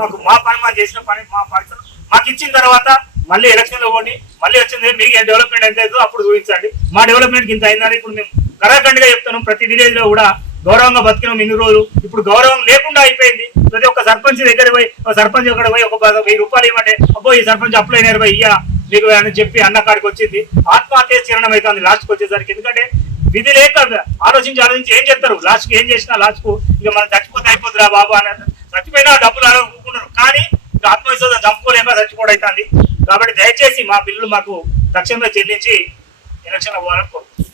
మాకు మా పని మనం చేసిన పని మా పైసలు మాకు ఇచ్చిన తర్వాత మళ్ళీ ఎలక్షన్ లో పోండి, మళ్ళీ వచ్చింది మీకు డెవలప్మెంట్ ఎంత అవుతుందో అప్పుడు చూపించండి. మా డెవలప్మెంట్ ఇంత అయిందని ఇప్పుడు మేము కరాఖండిగా చెప్తున్నాం. ప్రతి విలేజ్ లో కూడా గౌరవంగా బతికినాం ఇన్ని రోజులు, ఇప్పుడు గౌరవం లేకుండా అయిపోయింది. ప్రతి ఒక్క సర్పంచ్ దగ్గర పోయి సర్పంచ్ ఒకటి పోయి ఒక 1000 రూపాయలు ఇవ్వండి, అబ్బో ఈ సర్పంచ్ అప్లై అయినారు పోయి ఇయ్యా మీకు అని చెప్పి అన్న కాడికి వచ్చింది. ఆత్మహత్య చిరణం అవుతుంది లాస్ట్కి వచ్చేసరికి. ఎందుకంటే విధి లేక ఆలోచించి ఏం చేస్తారు, లాస్ట్కి ఏం చేసినా లాస్ట్కు ఇక మనం చచ్చిపోతే అయిపోతుందిరా బాబు అని చచ్చిపోయినా డబ్బులు అనుకుంటున్నారు. కానీ ఆత్మవిశ్వాసం చంపుకోలేక చచ్చిపోవడం అవుతుంది. కాబట్టి దయచేసి మా బిల్లులు మాకు తక్షణమే చెల్లించి ఎలక్షన్ పోవాలని కోరుకుంటున్నాం.